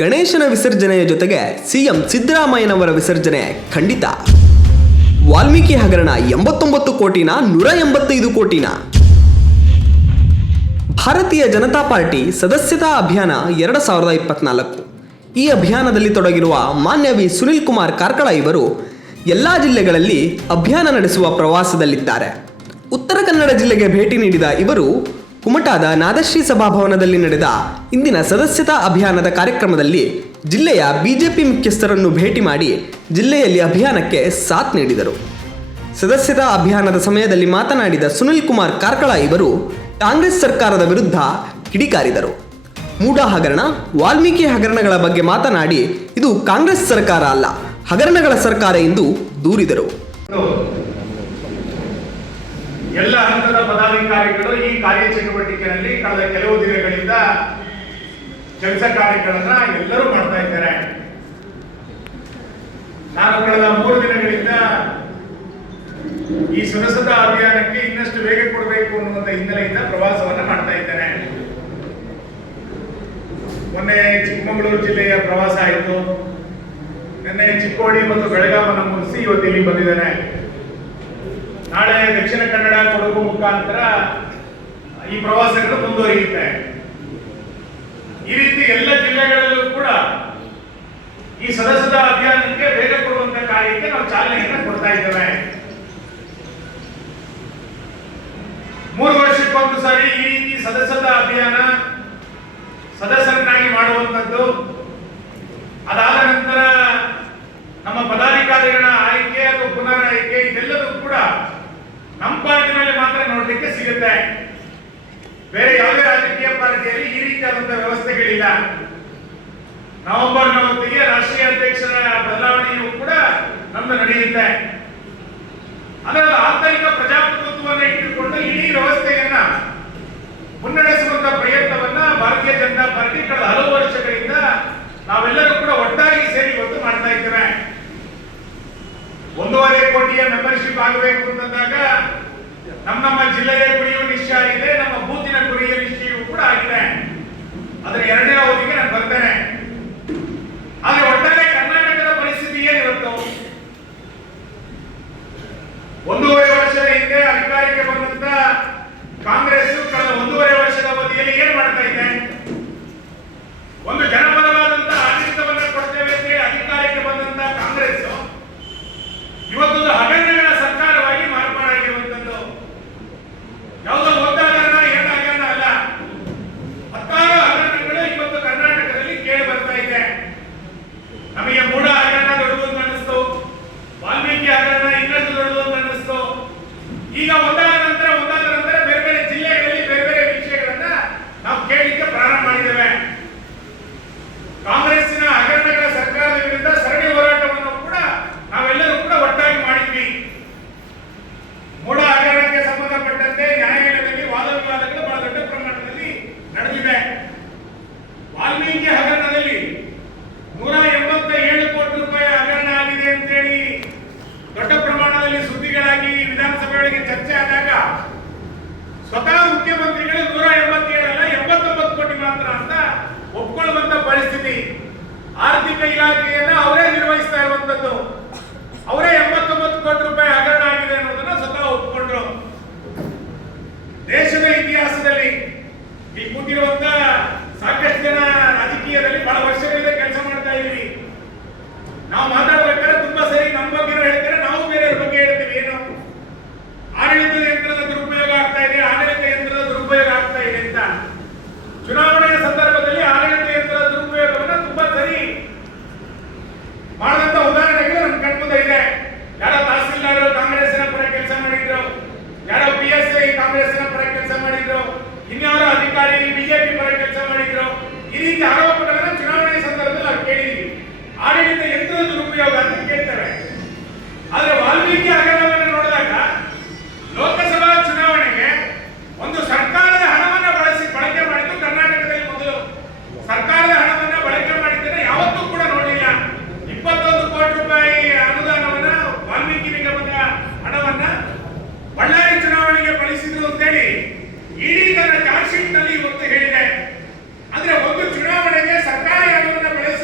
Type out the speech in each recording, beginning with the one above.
ಗಣೇಶನ ವಿಸರ್ಜನೆಯ ಜೊತೆಗೆ ಸಿಎಂ ಸಿದ್ದರಾಮಯ್ಯನವರ ವಿಸರ್ಜನೆ ಖಂಡಿತ. ವಾಲ್ಮೀಕಿ ಹಗರಣ 89 ಕೋಟಿನ 185 ಕೋಟಿನ. ಭಾರತೀಯ ಜನತಾ ಪಾರ್ಟಿ ಸದಸ್ಯತಾ ಅಭಿಯಾನ 2024. ಈ ಅಭಿಯಾನದಲ್ಲಿ ತೊಡಗಿರುವ ಮಾನ್ಯ ವಿ ಸುನಿಲ್ ಕುಮಾರ್ ಕಾರ್ಕಳ ಇವರು ಎಲ್ಲ ಜಿಲ್ಲೆಗಳಲ್ಲಿ ಅಭಿಯಾನ ನಡೆಸುವ ಪ್ರವಾಸದಲ್ಲಿದ್ದಾರೆ. ಉತ್ತರ ಕನ್ನಡ ಜಿಲ್ಲೆಗೆ ಭೇಟಿ ನೀಡಿದ ಇವರು ಕುಮಟಾದ ನಾದಶ್ರೀ ಸಭಾಭವನದಲ್ಲಿ ನಡೆದ ಇಂದಿನ ಸದಸ್ಯತಾ ಅಭಿಯಾನದ ಕಾರ್ಯಕ್ರಮದಲ್ಲಿ ಜಿಲ್ಲೆಯ ಬಿಜೆಪಿ ಮುಖ್ಯಸ್ಥರನ್ನು ಭೇಟಿ ಮಾಡಿ ಜಿಲ್ಲೆಯಲ್ಲಿ ಅಭಿಯಾನಕ್ಕೆ ಸಾಥ್ ನೀಡಿದರು. ಸದಸ್ಯತಾ ಅಭಿಯಾನದ ಸಮಯದಲ್ಲಿ ಮಾತನಾಡಿದ ಸುನಿಲ್ ಕುಮಾರ್ ಕಾರ್ಕಳ ಇವರು ಕಾಂಗ್ರೆಸ್ ಸರ್ಕಾರದ ವಿರುದ್ಧ ಕಿಡಿಕಾರಿದರು. ಮೂಡ ಹಗರಣ, ವಾಲ್ಮೀಕಿ ಹಗರಣಗಳ ಬಗ್ಗೆ ಮಾತನಾಡಿ ಇದು ಕಾಂಗ್ರೆಸ್ ಸರ್ಕಾರ ಅಲ್ಲ, ಹಗರಣಗಳ ಸರ್ಕಾರ ಎಂದು ದೂರಿದರು. ಎಲ್ಲ ಹಂತದ ಪದಾಧಿಕಾರಿಗಳು ಈ ಕಾರ್ಯಚಟುವಟಿಕೆಯಲ್ಲಿ ಕಳೆದ ಕೆಲವು ದಿನಗಳಿಂದ ಕೆಲಸ ಕಾರ್ಯಗಳನ್ನ ಎಲ್ಲರೂ ಮಾಡ್ತಾ ಇದ್ದಾರೆ. ನಾನು ಕಳೆದ 3 ದಿನಗಳಿಂದ ಈ ಸದಸ್ಯತಾ ಅಭಿಯಾನಕ್ಕೆ ಇನ್ನಷ್ಟು ವೇಗ ಕೊಡಬೇಕು ಅನ್ನುವಂತ ಹಿನ್ನೆಲೆಯಿಂದ ಪ್ರವಾಸವನ್ನ ಮಾಡ್ತಾ ಇದ್ದೇನೆ. ಮೊನ್ನೆ ಚಿಕ್ಕಮಗಳೂರು ಜಿಲ್ಲೆಯ ಪ್ರವಾಸ ಆಯಿತು. ನಿನ್ನೆ ಚಿಕ್ಕೋಡಿ ಮತ್ತು ಬೆಳಗಾಮನ್ನು ಮುಗಿಸಿ ಇವತ್ತು ಇಲ್ಲಿ ಬಂದಿದ್ದೇನೆ. ನಾಳೆ ದಕ್ಷಿಣ ಕನ್ನಡ, ಕೊಡಗು ಮುಖಾಂತರ ಈ ಪ್ರವಾಸಗಳು ಮುಂದುವರಿಯುತ್ತೆ. ಈ ರೀತಿ ಎಲ್ಲ ಜಿಲ್ಲೆಗಳಲ್ಲೂ ಕೂಡ ಈ ಸದಸ್ಯತಾ ಅಭಿಯಾನಕ್ಕೆ ವೇಗ ಕೊಡುವಂತ ಕಾರ್ಯಕ್ಕೆ ನಾವು ಚಾಲನೆಯನ್ನು ಕೊಡ್ತಾ ಇದ್ದೇವೆ. 3 ವರ್ಷಕ್ಕೊಂದು ಸಾರಿ ಈ ರೀತಿ ಸದಸ್ಯತಾ ಅಭಿಯಾನ ಸದಸ್ಯರನ್ನಾಗಿ ಮಾಡುವಂತದ್ದು, ಅದಾದ ನಂತರ ನಮ್ಮ ಪದಾಧಿಕಾರಿಗಳ ಆಯ್ಕೆ ಅಥವಾ ಪುನರ್ ಆಯ್ಕೆ, ಇದೆಲ್ಲದೂ ಕೂಡ ನಮ್ಮ ಪಾರ್ಟಿನಲ್ಲಿ ಮಾತ್ರ ನೋಡಲಿಕ್ಕೆ ಸಿಗುತ್ತೆ. ಬೇರೆ ಯಾವುದೇ ರಾಜಕೀಯ ಪಾರ್ಟಿಯಲ್ಲಿ ಈ ರೀತಿಯಾದಂತಹ ವ್ಯವಸ್ಥೆಗಳಿಲ್ಲ. ನವೆಂಬರ್ 40ಗೆ ರಾಷ್ಟ್ರೀಯ ಅಧ್ಯಕ್ಷರ ಬದಲಾವಣೆಯೂ ಕೂಡ ನಮ್ದು ನಡೆಯುತ್ತೆ. ಅದರ ಆಂತರಿಕ ಪ್ರಜಾಪ್ರಭುತ್ವವನ್ನು ಇಟ್ಟುಕೊಂಡು ಇಡೀ ವ್ಯವಸ್ಥೆಯನ್ನ ಮುನ್ನಡೆಸುವಂತ ಪ್ರಯತ್ನವನ್ನ ಭಾರತೀಯ ಜನತಾ ಪಾರ್ಟಿ ಕಳೆದ ಹಲವು ವರ್ಷಗಳಿಂದ ನಾವೆಲ್ಲರೂ ಕೂಡ ಒಟ್ಟಾಗಿ ಸೇರಿ ಇವತ್ತು ಮಾಡ್ತಾ ಇದ್ದೇವೆ. 1.5 ಕೋಟಿಯ ಮೆಂಬರ್ಶಿಪ್ ಆಗಬೇಕು ಅಂತಂದಾಗ ನಮ್ಮ ಜಿಲ್ಲೆಯ ಗುರಿಯು ನಿಶ್ಚಯ ಆಗಿದೆ, ನಮ್ಮ ಬೂತಿನ ಗುರಿಯ ನಿಶ್ಚಯವೂ ಕೂಡ ಆಗಿದೆ. ಅದರ 2ನೇ ಅವಧಿಗೆ ನಾನು ಬರ್ತೇನೆ. ಆದ್ರೆ ಒಟ್ಟಾರೆ ಕರ್ನಾಟಕದ ಪರಿಸ್ಥಿತಿ ಏನಿರುತ್ತೋ, 1.5 ವರ್ಷದ ಹಿಂದೆ ಅಧಿಕಾರಕ್ಕೆ ಬಂದಂತ ಕಾಂಗ್ರೆಸ್ ಕಳೆದ 1.5 ವರ್ಷದ ಅವಧಿಯಲ್ಲಿ ಏನ್ ಮಾಡ್ತಾ ಇದೆ? ಒಂದು ಜನಪರವಾದಂತ ಆಡಳಿತವನ್ನ ಕೊಡ್ತೇವೆ ಅಂತ ಹೇಳಿ ಅಧಿಕಾರಕ್ಕೆ ಬಂದಂತ ಕಾಂಗ್ರೆಸ್ ಇವತ್ತೊಂದು ಹಗರಣಗಳ ಸರ್ಕಾರವಾಗಿ ಮಾರ್ಪಾಡಾಗಿರುವಂತದ್ದು. ಯಾವುದೋ ಒಂದು ಹಗರಣ, 2 ಹಗರಣ ಅಲ್ಲ, 16 ಹಗರಣಗಳು ಇವತ್ತು ಕರ್ನಾಟಕದಲ್ಲಿ ಕೇಳಿ ಬರ್ತಾ ಇದೆ. ನಮಗೆ ಮೂಡ ಹಗರಣ ದೊಡ್ಡದು ಅಂತ ಅನ್ನಿಸ್ತು, ವಾಲ್ಮೀಕಿ ಹಗರಣ ಇನ್ನಷ್ಟು ದೊಡ್ಡದು ಅಂತ ಅನ್ನಿಸ್ತು. ಈಗ ಒಂದಾದ ನಂತರ ಬೇರೆ ಬೇರೆ ಜಿಲ್ಲೆಗಳಲ್ಲಿ ಬೇರೆ ಬೇರೆ ವಿಷಯಗಳನ್ನ ನಾವು ಕೇಳಲಿಕ್ಕೆ ಪ್ರಾರಂಭ ಮಾಡಿದ್ದೇವೆ. ಕಾಂಗ್ರೆಸ್ಸಿನ ಹಗರಣಗಳ ಸರ್ಕಾರದ ವಿರುದ್ಧ ಸರಣಿ ಹೋರಾಟವನ್ನು ಕೂಡ ನಾವೆಲ್ಲರೂ ಕೂಡ ಒಟ್ಟಾಗಿ ಮಾಡಿದ್ವಿ. ಮೂಡ ಹಗರಣಕ್ಕೆ ಸಂಬಂಧಪಟ್ಟಂತೆ ನ್ಯಾಯಾಲಯದಲ್ಲಿ ವಾದ ವಿವಾದಗಳು ಬಹಳ ದೊಡ್ಡ ಪ್ರಮಾಣದಲ್ಲಿ ನಡೆದಿವೆ. ವಾಲ್ಮೀಕಿ ಹಗರಣದಲ್ಲಿ 187 ಕೋಟಿ ರೂಪಾಯಿ ಹಗರಣ ಆಗಿದೆ ಅಂತೇಳಿ ದೊಡ್ಡ ಪ್ರಮಾಣದಲ್ಲಿ ಸುದ್ದಿಗಳಾಗಿ ವಿಧಾನಸಭೆಯೊಳಗೆ ಚರ್ಚೆ ಆದಾಗ ಸ್ವತಃ ಮುಖ್ಯಮಂತ್ರಿಗಳು 187 ಅಲ್ಲ 89 ಕೋಟಿ ಮಾತ್ರ ಅಂತ ಒಪ್ಕೊಳ್ಳುವಂತ ಪರಿಸ್ಥಿತಿ. ಆರ್ಥಿಕ ಇಲಾಖೆಯನ್ನ ಅವರೇ ನಿರ್ವಹಿಸ್ತಾ ಇರುವಂತದ್ದು. ಅವರೇ 89 ಕೋಟಿ ರೂಪಾಯಿ ಹಗರಣ ಆಗಿದೆ ಅನ್ನೋದನ್ನ ಸ್ವತಃ ಒಪ್ಪಿಕೊಂಡ್ರು. ದೇಶದ ಇತಿಹಾಸದಲ್ಲಿ ಈ ಕೂತಿರುವಂತ ಸಾಕಷ್ಟು ಜನ ರಾಜಕೀಯದಲ್ಲಿ ಬಹಳ ವರ್ಷಗಳಿಂದ ಕೆಲಸ ಮಾಡ್ತಾ ಇದೀವಿ. ನಾವು ಮಾತಾಡ್ಬೇಕಾದ್ರೆ ತುಂಬಾ ಸರಿ ನಮ್ಮ ಬಗ್ಗೆ ಹೇಳ್ತಾರೆ, ನಾವು ಬೇರೆಯವ್ರ ಬಗ್ಗೆ ಹೇಳ್ತೀವಿ. ಏನು ಆಡಳಿತ ಯಂತ್ರದ ದುರುಪಯೋಗ ಆಗ್ತಾ ಇದೆ, ಆಡಳಿತ ಯಂತ್ರದ ದುರುಪಯೋಗ ಆಗ್ತಾ ಇದೆ ಅಂತ. ಚುನಾವಣೆಯ ಸಂದರ್ಭದಲ್ಲಿ ಆಡಳಿತ ಯಂತ್ರದ ದುರುಪಯೋಗವನ್ನು ತುಂಬಾ ಸರಿ ಮಾಡಿದಂತ ಉದಾಹರಣೆಗಳು ನಮ್ಮ ಕಣ್ಮುಂದೆ ಇದೆ. ಯಾರೋ ತಹಸೀಲ್ದಾರ್ ಕಾಂಗ್ರೆಸ್ಸಿನ ಪರ ಕೆಲಸ ಮಾಡಿದ್ರು, ಯಾರೋ PSI ಕಾಂಗ್ರೆಸ್ಸಿನ ಪರ ಕೆಲಸ ಮಾಡಿದ್ರು, ಇನ್ಯಾರೋ ಅಧಿಕಾರಿ ಬಿಜೆಪಿ ಪರ ಕೆಲಸ ಮಾಡಿದ್ರು. ಈ ರೀತಿ ಆರೋಪಗಳನ್ನ ಚುನಾವಣೆ ಸಂದರ್ಭದಲ್ಲಿ ನಾವು ಕೇಳಿದ್ವಿ. ಆಡಳಿತ ಯಂತ್ರದ ದುರುಪಯೋಗ ಅಂತ ಕೇಳ್ತೇವೆ. ಆದ್ರೆ ವಾಲ್ಮೀಕಿ ಹಗರಣವನ್ನು ನೋಡಿದಾಗ ಲೋಕಸಭಾ ಚುನಾವಣೆಗೆ ಒಂದು ಸರ್ಕಾರದ ಹಣವನ್ನ ಬಳಕೆ ಮಾಡಿದ್ದು ಕರ್ನಾಟಕದಲ್ಲಿ ಮೊದಲು. ಸರ್ಕಾರದ ಹಣವನ್ನ ಬಳಕೆ ಮಾಡಿದ್ದನ್ನ ಯಾವತ್ತೂ ಕೂಡ ನೋಡಲಿಲ್ಲ. 21 ಕೋಟಿ ರೂಪಾಯಿ ಅನುದಾನವನ್ನ ವಾಲ್ಮೀಕಿ ನಿಗಮದ ಹಣವನ್ನ ಬಳ್ಳಾರಿ ಚುನಾವಣೆಗೆ ಬಳಸಿದ್ರು ಅಂತೇಳಿ ಇಡೀ ತನ್ನ ಚಾರ್ಜ್ ಶೀಟ್ ನಲ್ಲಿ ಇವತ್ತು ಹೇಳಿದೆ. ಅಂದ್ರೆ ಒಂದು ಚುನಾವಣೆಗೆ ಸರ್ಕಾರಿ ಹಣವನ್ನು ಬಳಸಿ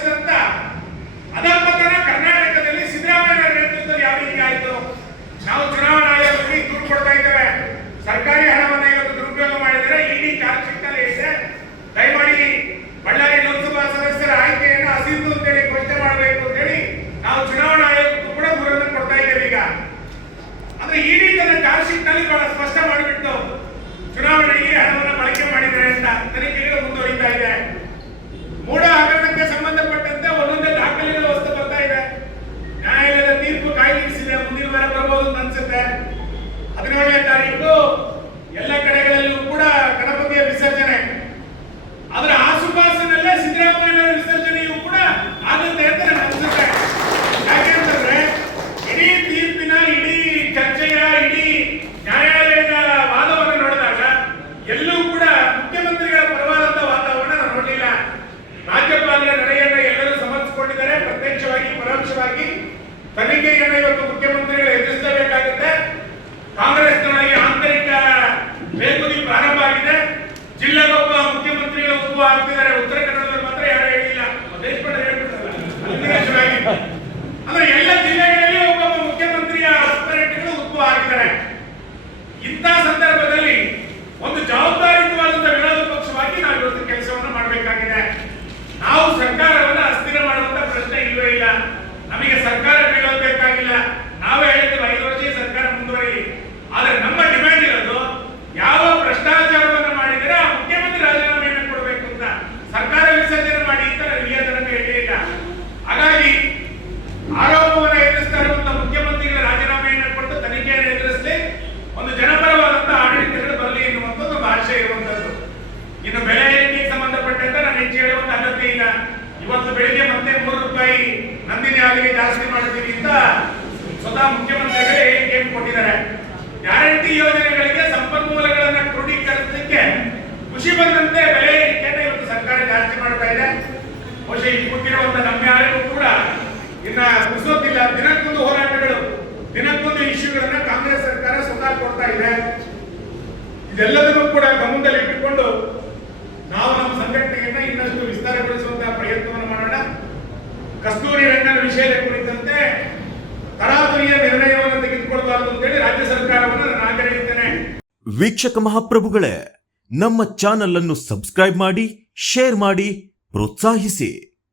ಚಾರ್ಜ್ ಶೀಟ್ ನಲ್ಲಿ ಇದೆ. ದಯಮಾಡಿ ಬಳ್ಳಾರಿ ಲೋಕಸಭಾ ಸದಸ್ಯರ ಆಯ್ಕೆಯನ್ನು ಅಸಿಂಧು ಅಂತೇಳಿ ಘೋಷಣೆ ಮಾಡಬೇಕು ಅಂತೇಳಿ ನಾವು ಚುನಾವಣಾ ಆಯೋಗಕ್ಕೂ ಕೂಡ ದೂರನ್ನು ಕೊಡ್ತಾ ಇದ್ದೇವೆ. ಈಗ ಅಂದ್ರೆ ಇಡೀ ತನ್ನ ಚಾರ್ಜ್ ಶೀಟ್ ನಲ್ಲಿ ಬಹಳ ಸ್ಪಷ್ಟ ಮಾಡಿಬಿಟ್ಟು ಚುನಾವಣೆಗೆ ಹಣವನ್ನು ಬಳಕೆ ಮಾಡಿದ್ದಾರೆ ಅಂತ ತನಿಖೆಗಳು ಮುಂದುವರಿತಾ ಇದೆ. ಮೂಢ ಹಗರಣಕ್ಕೆ ಸಂಬಂಧಪಟ್ಟಂತೆ ಒಂದೊಂದೇ ದಾಖಲೆಗಳ ವಸ್ತು ಬರ್ತಾ ಇದೆ. ನ್ಯಾಯಾಲಯದ ತೀರ್ಪು ಕಾಯ್ದಿರಿಸಿದೆ, ಮುಂದಿನ ವಾರ ಬರಬಹುದು ಅಂತ ಅನ್ಸುತ್ತೆ. 17ನೇ ತಾರೀಕು ಎಲ್ಲ ಕಡೆಗಳಲ್ಲೂ ಕೂಡ ಗಣಪತಿಯ ವಿಸರ್ಜನೆ, ಅದರ ಆಸುಪಾಸಿನಲ್ಲೇ ಸಿದ್ದರಾಮಯ್ಯ ವಿಸರ್ಜನೆಯೂ ಕೂಡ ಆಗುತ್ತೆ ಅಂತ ನನಗೆ ಅನ್ಸುತ್ತೆ. ಯಾಕೆಂತಂದ್ರೆ ಇಡೀ ತೀರ್ಪಿನ, ಇಡೀ ಚರ್ಚೆಯ, ಇಡೀ ನ್ಯಾಯಾಲಯದ ವಾದವನ್ನು ನೋಡಿದಾಗ ಎಲ್ಲೂ ಕೂಡ ಮುಖ್ಯಮಂತ್ರಿಗಳ ಪರವಾದಂತ ವಾತಾವರಣ ನಾನು ನೋಡಲಿಲ್ಲ. ರಾಜ್ಯಪಾಲರ ನಡೆಯನ್ನು ಎಲ್ಲರೂ ಸಮರ್ಥಿಸಿಕೊಂಡಿದ್ದಾರೆ. ಪ್ರತ್ಯಕ್ಷವಾಗಿ ಪರೋಕ್ಷವಾಗಿ ತನಿಖೆಯನ್ನು ಇವತ್ತು ಮುಖ್ಯಮಂತ್ರಿಗಳು ಎದುರಿಸಲೇಬೇಕಾಗುತ್ತೆ. ಕಾಂಗ್ರೆಸ್ನೊಳಗೆ ಆಂತರಿಕ ಬೇಗುದಿ ಪ್ರಾರಂಭ ಆಗಿದೆ. ಜಿಲ್ಲೆಗೊಬ್ಬ ಮುಖ್ಯಮಂತ್ರಿಗಳು ಉದ್ಭವ ಆಗ್ತಿದ್ದಾರೆ. ಉತ್ತರ ಕನ್ನಡದಲ್ಲಿ ಮಾತ್ರ ಯಾರು ಹೇಳಿಲ್ಲ, ದೇಶಪಾಂಡೆ ಹೇಳ್ಬಿಟ್ರಲ್ಲ, ಅಂದ್ರೆ ಎಲ್ಲ ಜಿಲ್ಲೆಗಳಲ್ಲಿ ಒಬ್ಬೊಬ್ಬ ಮುಖ್ಯಮಂತ್ರಿಯ ಆಸ್ಪರೆಂಟ್ಗಳು ಉದ್ಭವ ಆಗಿದ್ದಾರೆ. ಇಂಥ ಸಂದರ್ಭದಲ್ಲಿ ಒಂದು ಜವಾಬ್ದಾರಿಯುತವಾದಂತಹ ವಿರೋಧ ಪಕ್ಷವಾಗಿ ನಾವು ಇವತ್ತು ಕೆಲಸವನ್ನು ಮಾಡಬೇಕಾಗಿದೆ. ನಾವು ಸರ್ಕಾರವನ್ನು ಅಸ್ಥಿರ ಮಾಡುವಂತ ಪ್ರಶ್ನೆ ಇಲ್ಲವೇ ಇಲ್ಲ. ನಮಗೆ ಸರ್ಕಾರ ಬೀಳೋದು ಬೇಕಾಗಿಲ್ಲ. ನಾವೇ ಹೇಳಿದ್ವಿ 5 ವರ್ಷ ಸರ್ಕಾರ ಮುಂದುವರಿಲಿ. ಆದ್ರೆ ನಮ್ಮ ಡಿಮ್ಯಾಂಡ್ ಇರೋದು, ಯಾವ ಭ್ರಷ್ಟಾಚಾರವನ್ನು ಮಾಡಿದರೆ ಆ ಮುಖ್ಯಮಂತ್ರಿ ರಾಜೀನಾಮೆಯನ್ನು ಕೊಡಬೇಕು ಅಂತ. ಸರ್ಕಾರ ವಿಸರ್ಜನೆ ಮಾಡಿ ಅಂತ ಹಿರಿಯ ತನಕ ಹೇಳಿಲ್ಲ. ಹಾಗಾಗಿ ಆರೋಪವನ್ನು ಎದುರಿಸ್ತಾ ಇರುವಂತಹ ಮುಖ್ಯಮಂತ್ರಿಗಳ ರಾಜೀನಾಮೆಯನ್ನು ಕೊಟ್ಟು ತನಿಖೆಯನ್ನು ಎದುರಿಸಲಿ, ಒಂದು ಜನಪರವಾದಂತಹ ಆಡಳಿತಗಳು ಬರಲಿ ಎನ್ನುವಂಥದ್ದು ಒಂದು ಆಶಯ ಇರುವಂತದ್ದು. ಇನ್ನು ಬೆಲೆ ಏರಿಕೆಗೆ ಸಂಬಂಧಪಟ್ಟಂತೆ ನಾನು ಹೆಚ್ಚು ಹೇಳುವಂತ ಅಗತ್ಯ ಇಲ್ಲ. ಇವತ್ತು ಬೆಳಿಗ್ಗೆ ಮತ್ತೆ 3 ರೂಪಾಯಿ ನಂದಿನಿ ಹಾಲಿಗೆ ಜಾಸ್ತಿ ಮಾಡ್ತೀವಿ ಅಂತ ಸ್ವತಃ ಮುಖ್ಯಮಂತ್ರಿಗಳೇ ಹೇಳಿಕೆ ಕೊಟ್ಟಿದ್ದಾರೆ. ಗ್ಯಾರಂಟಿ ಯೋಜನೆಗಳಿಗೆ ಸಂಪನ್ಮೂಲಗಳನ್ನ ಕ್ರೋಢೀಕರಿಸಲಿಕ್ಕೆ ಖುಷಿ ಬಂದಂತೆ ಬೆಲೆ ಏರಿಕೆಯನ್ನು ಇವತ್ತು ಸರ್ಕಾರ ಜಾಸ್ತಿ ಮಾಡ್ತಾ ಇದೆ. ಬಹುಶಃ ಈ ಕೂತಿರುವಂತ ನಮ್ಮ ಯಾರಿಗೂ ಕೂಡ ಇನ್ನ ಕುಸೋತಿಲ್ಲ. ದಿನಕ್ಕೊಂದು ಹೋರಾಟಗಳು, ದಿನಕ್ಕೊಂದು ಇಶ್ಯೂಗಳನ್ನ ಕಾಂಗ್ರೆಸ್ ಸರ್ಕಾರ ಸ್ವತಃ ಕೊಡ್ತಾ ಇದೆ. ಇದೆಲ್ಲದನ್ನೂ ಕೂಡ ಗಮನದಲ್ಲಿ ಇಟ್ಟುಕೊಂಡು ನಾವು ನಮ್ಮ ಸಂಘಟನೆಯನ್ನ ಇನ್ನಷ್ಟು ವಿಸ್ತಾರಗೊಳಿಸುವಂತಹ ಪ್ರಯತ್ನವನ್ನು ಮಾಡೋಣ. ಕಸ್ತೂರಿ ರಂಗನ್ ವಿಷಯದ ಕುರಿತಂತೆ ತರಾತುರಿಯ ನಿರ್ಣಯವನ್ನು ತೆಗೆದುಕೊಳ್ಳಬಾರದು ಅಂತೇಳಿ ರಾಜ್ಯ ಸರ್ಕಾರವನ್ನು ನಾನು ಆಗ್ರಹಿಸುತ್ತೇನೆ. ವೀಕ್ಷಕ ಮಹಾಪ್ರಭುಗಳೇ, ನಮ್ಮ ಚಾನಲ್ ಅನ್ನು ಸಬ್ಸ್ಕ್ರೈಬ್ ಮಾಡಿ, ಶೇರ್ ಮಾಡಿ, ಪ್ರೋತ್ಸಾಹಿಸಿ.